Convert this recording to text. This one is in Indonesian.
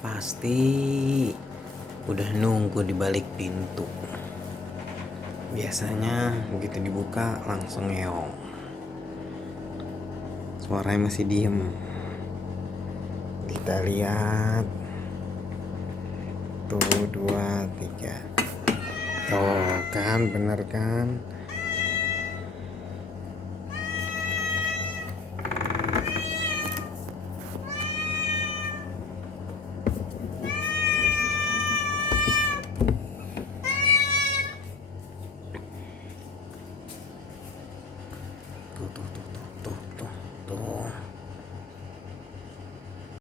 Pasti udah nunggu di balik pintu. Biasanya begitu dibuka langsung ngeong. Suaranya masih diem. Kita lihat. Tuh, 2, 3. Tuh kan, bener kan?